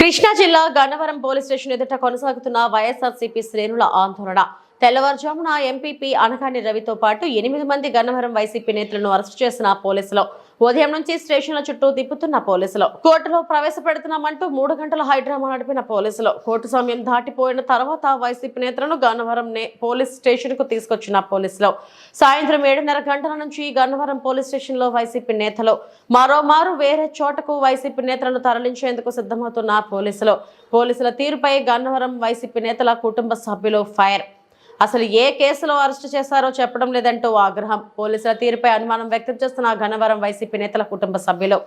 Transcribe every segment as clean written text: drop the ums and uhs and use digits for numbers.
కృష్ణా జిల్లా Gannavaram police station ఎదుట కొనసాగుతున్న వైఎస్ఆర్సీపీ శ్రేణుల ఆందోళన. తెల్లవారుజామున ఎంపీపీ అనగాని రవితో పాటు 8 మంది గన్నవరం వైసీపీ నేతలను అరెస్టు చేసిన పోలీసులు. ఉదయం నుంచి స్టేషన్ల చుట్టూ తిప్పుతున్న పోలీసులు. కోర్టులో ప్రవేశపెడుతున్నామంటూ 3 గంటల హైడ్రామా నడిపిన పోలీసులు. కోర్టు సమయం దాటిపోయిన తర్వాత వైసీపీ నేతలను గన్నవరం పోలీస్ స్టేషన్ కు తీసుకొచ్చిన పోలీసులు. సాయంత్రం 7:30 గంటల నుంచి గన్నవరం పోలీస్ స్టేషన్ లో వైసీపీ నేతలు మరోమారు వేరే చోటకు వైసీపీ నేతలను తరలించేందుకు సిద్ధమవుతున్న పోలీసుల తీరుపై గన్నవరం వైసీపీ నేతల కుటుంబ సభ్యులు ఫైర్. అసలు ఏ కేసులో అరెస్టు చేశారో చెప్పడం లేదంటూ ఆగ్రహం. పోలీసుల తీరుపై అనుమానం వ్యక్తం చేస్తున్న గన్నవరం వైసీపీ నేతల కుటుంబ సభ్యులు.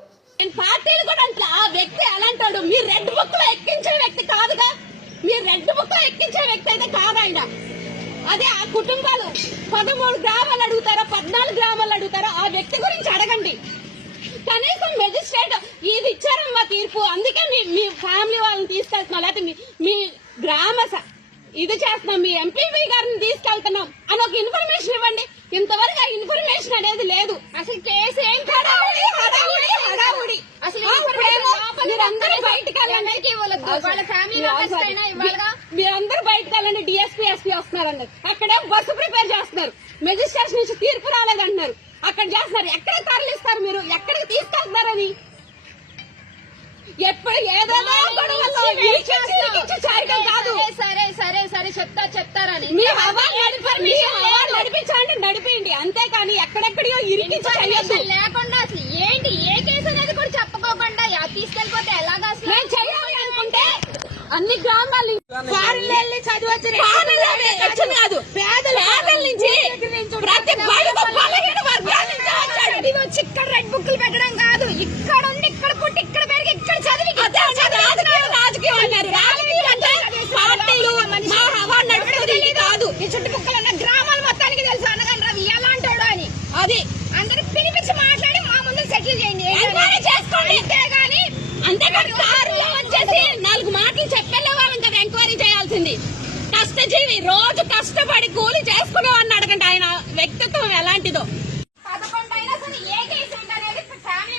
అదే ఆ కుటుంబాలు 13 గ్రామాలు అడుగుతారో 14 గ్రామాలు అడుగుతారో ఆ వ్యక్తి గురించి అడగండి. కనీసం మెజిస్ట్రేట్ ఇది ఇచ్చారమ్మా తీర్పు, అందుకే మీ ఫ్యామిలీ వాళ్ళని తీసుకెళ్తున్నాం, లేకపోతే మీ గ్రామ ఇది చేస్తున్నాం, మీ ఎంపీపీ గారిని తీసుకెళ్తున్నాం అని ఒక ఇన్ఫర్మేషన్ ఇవ్వండి. ఇంతవరకు ఆ ఇన్ఫర్మేషన్ అనేది లేదు. అసలు కేసు ఏం హడావుడి అసలు మీరందరూ బయటకు వెళ్ళండి, మీరందరూ బయటకు వెళ్ళండి. డిఎస్పీ ఎస్పీ వస్తున్నారన్నారు, అక్కడే బస్సు ప్రిపేర్ చేస్తున్నారు. మెజిస్ట్రేషన్ నుంచి తీర్పు రాలేదంటున్నారు, అక్కడ చేస్తున్నారు. ఎక్కడ తరలిస్తారు మీరు, ఎక్కడికి తీసుకెళ్తారని? ఎప్పుడు ఏదో కాదు. సరే చెప్తారని నడిపించండి, నడిపిండి, అంతేకాని ఎక్కడెక్కడియో ఇరికించి లేకుండా అసలు ఏంటి ఏ కేసు అనేది కూడా చెప్పుకోకుండా తీసుకెళ్లిపోతే ఎలాగా? అసలు మేము చేయాలి అనుకుంటే అన్ని గ్రామాలు చదివచ్చు కాదు, పేదల నుంచి ప్రతి బలహీన వర్గాల నుంచి వచ్చి ఇక్కడ రెడ్ బుక్లు పెట్టడం కాదు, ఇక్కడ ఉండి ఇక్కడ పుట్టి ఇక్కడ పెరిగి ఇక్కడ చదివి రాజకీయం అన్నారు. పార్టీలు కాదు, ఈ చుట్టుపక్కల ఉన్న గ్రామాలు మొత్తానికి తెలుసు అనగానే రవి ఎలాంటాడు అని. అది అందరూ పిలిపించి మాట్లాడి మా ముందు సెటిల్ చేయండి, చేసుకోండి. అంతేగాని అంతేకాదు కారులో వచ్చేసి 4 మాటలు చెప్పేలే వాళ్ళని కదా ఎంక్వైరీ చేయాల్సింది. కష్టజీవి, రోజు కష్టపడి కూలి చేసుకునే వాడిని అడగండి ఆయన వ్యక్తిత్వం ఎలాంటిదో.